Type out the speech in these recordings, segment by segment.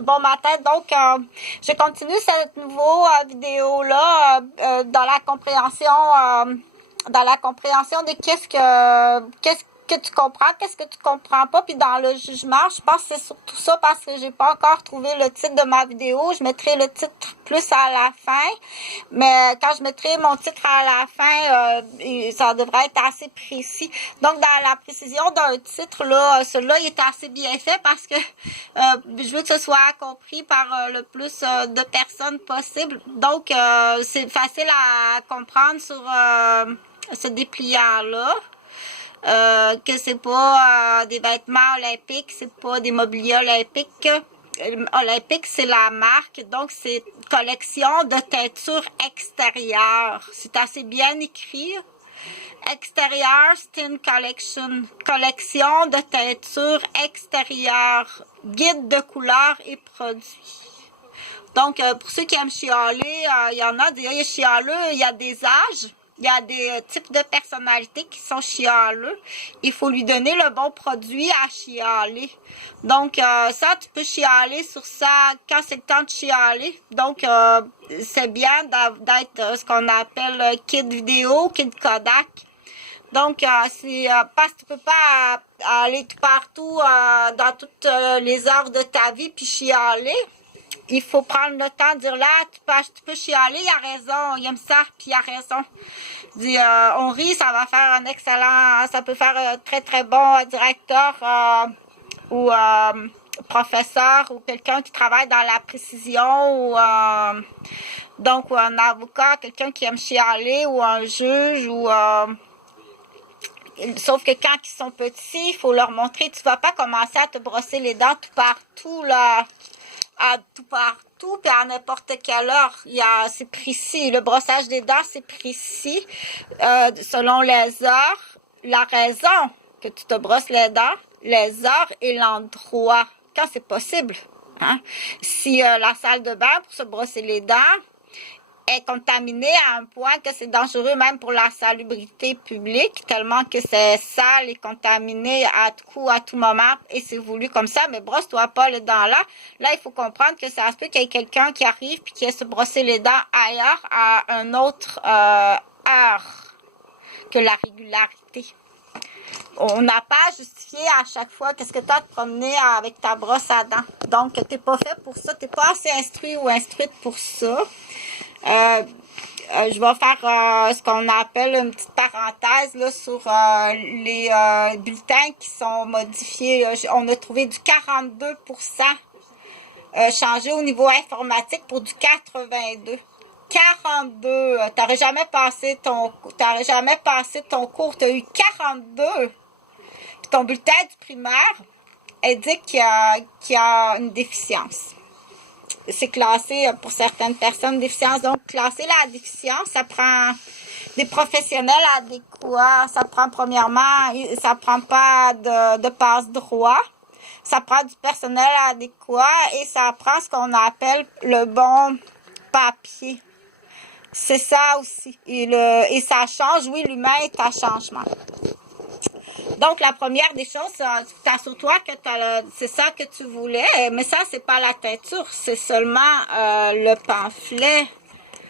Bon matin. Donc, je continue cette nouvelle vidéo-là dans la compréhension de qu'est-ce que tu comprends, qu'est-ce que tu comprends pas, puis dans le jugement. Je pense que c'est surtout ça parce que j'ai pas encore trouvé le titre de ma vidéo. Je mettrai le titre plus à la fin, mais quand je mettrai mon titre à la fin, ça devrait être assez précis. Donc, dans la précision d'un titre, là, celui-là, il est assez bien fait parce que je veux que ce soit compris par le plus de personnes possible. Donc, c'est facile à comprendre sur ce dépliant-là. Que c'est pas des vêtements olympiques, c'est pas des mobiliers olympiques. Olympique, c'est la marque, donc c'est collection de teinture extérieure. C'est assez bien écrit. Extérieur Skin Collection, collection de teinture extérieure, guide de couleurs et produits. Donc, pour ceux qui aiment chialer, il y en a des chialeux, il y a des âges. Il y a des types de personnalités qui sont chialeux. Il faut lui donner le bon produit à chialer. Donc, ça, tu peux chialer sur ça quand c'est le temps de chialer. Donc, c'est bien d'être ce qu'on appelle kid vidéo, kid Kodak. Donc, c'est parce que tu peux pas aller tout partout dans toutes les heures de ta vie puis chialer. Il faut prendre le temps de dire là, tu peux chialer, il a raison, il aime ça, puis il a raison. Dit, on rit, ça va faire un excellent, ça peut faire un très très bon directeur ou professeur ou quelqu'un qui travaille dans la précision ou donc ou un avocat, quelqu'un qui aime chialer ou un juge ou sauf que quand ils sont petits, il faut leur montrer, tu vas pas commencer à te brosser les dents tout partout là. À tout partout, puis à n'importe quelle heure. C'est précis. Le brossage des dents, c'est précis. Selon les heures, la raison que tu te brosses les dents, les heures et l'endroit, quand c'est possible. Hein? Si la salle de bain pour se brosser les dents est contaminée à un point que c'est dangereux même pour la salubrité publique, tellement que c'est sale et contaminé à tout moment, et c'est voulu comme ça, mais brosse-toi pas les dents là. Là, il faut comprendre que ça se peut qu'il y ait quelqu'un qui arrive puis qui ait se brosser les dents ailleurs à un autre heure que la régularité. On n'a pas à justifier à chaque fois qu'est-ce que tu as de promener avec ta brosse à dents. Donc, tu n'es pas fait pour ça, tu n'es pas assez instruit ou instruite pour ça. Je vais faire ce qu'on appelle une petite parenthèse là, sur les bulletins qui sont modifiés. On a trouvé du 42% changé au niveau informatique pour du 82. 42. T'aurais jamais passé ton cours. Tu as eu 42. Puis ton bulletin du primaire indique qu'il y a une déficience. C'est classé pour certaines personnes déficience. Donc, classer la déficience, ça prend des professionnels adéquats. Ça prend premièrement, ça prend pas de passe-droit. Ça prend du personnel adéquat et ça prend ce qu'on appelle le bon papier. C'est ça aussi. Et ça change. Oui, l'humain est à changement. Donc, la première des choses, t'assure-toi que c'est ça que tu voulais, mais ça, c'est pas la teinture, c'est seulement le pamphlet.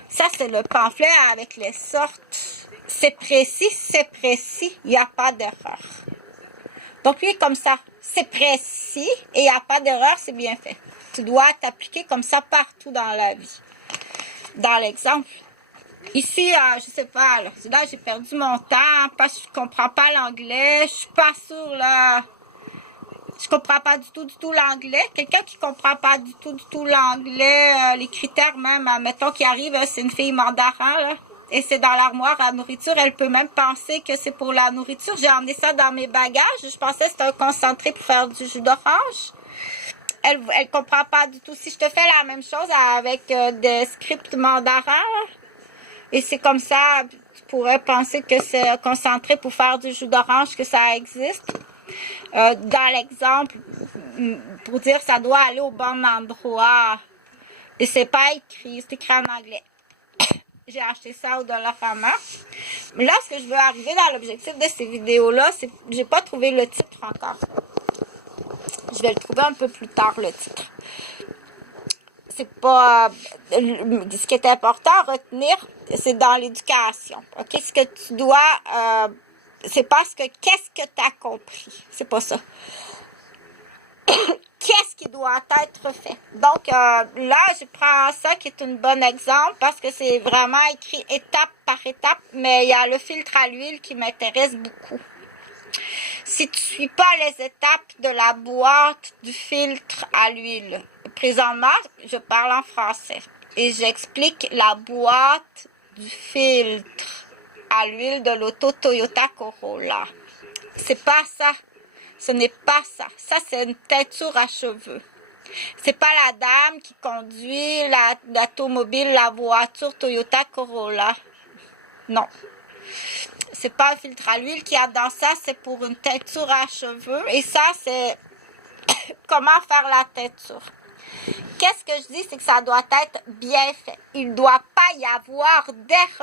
Ça, c'est le pamphlet avec les sortes. C'est précis, il n'y a pas d'erreur. Donc, lui, comme ça, c'est précis et il n'y a pas d'erreur, c'est bien fait. Tu dois t'appliquer comme ça partout dans la vie. Dans l'exemple, ici, je sais pas, là j'ai perdu mon temps parce que je comprends pas l'anglais, je suis pas sûre, là, je comprends pas du tout l'anglais. Quelqu'un qui comprend pas du tout l'anglais, les critères même, mettons qui arrive, c'est une fille mandarin, là, et c'est dans l'armoire à nourriture, elle peut même penser que c'est pour la nourriture. J'ai emmené ça dans mes bagages, je pensais que c'était un concentré pour faire du jus d'orange. Elle comprend pas du tout. Si je te fais la même chose avec des scripts mandarins, et c'est comme ça, tu pourrais penser que c'est concentré pour faire du jus d'orange, que ça existe. Dans l'exemple, pour dire ça doit aller au bon endroit. Et c'est pas écrit, c'est écrit en anglais. J'ai acheté ça au Dollarama. Mais là, ce que je veux arriver dans l'objectif de ces vidéos-là, c'est que j'ai pas trouvé le titre encore. Je vais le trouver un peu plus tard, le titre. c'est pas... ce qui est important à retenir, c'est dans l'éducation. OK? Ce que tu dois... c'est parce que qu'est-ce que tu as compris? C'est pas ça. Qu'est-ce qui doit être fait? Donc, là, je prends ça qui est un bon exemple parce que c'est vraiment écrit étape par étape, mais il y a le filtre à l'huile qui m'intéresse beaucoup. Si tu ne suis pas les étapes de la boîte du filtre à l'huile, présentement, je parle en français et j'explique la boîte du filtre à l'huile de l'auto Toyota Corolla. C'est pas ça. Ce n'est pas ça. Ça, c'est une teinture à cheveux. C'est pas la dame qui conduit l'automobile, la voiture Toyota Corolla. Non. C'est pas un filtre à l'huile qu'il y a dans ça, c'est pour une teinture à cheveux. Et ça, c'est comment faire la teinture. Qu'est-ce que je dis, c'est que ça doit être bien fait. Il ne doit pas y avoir d'erreur.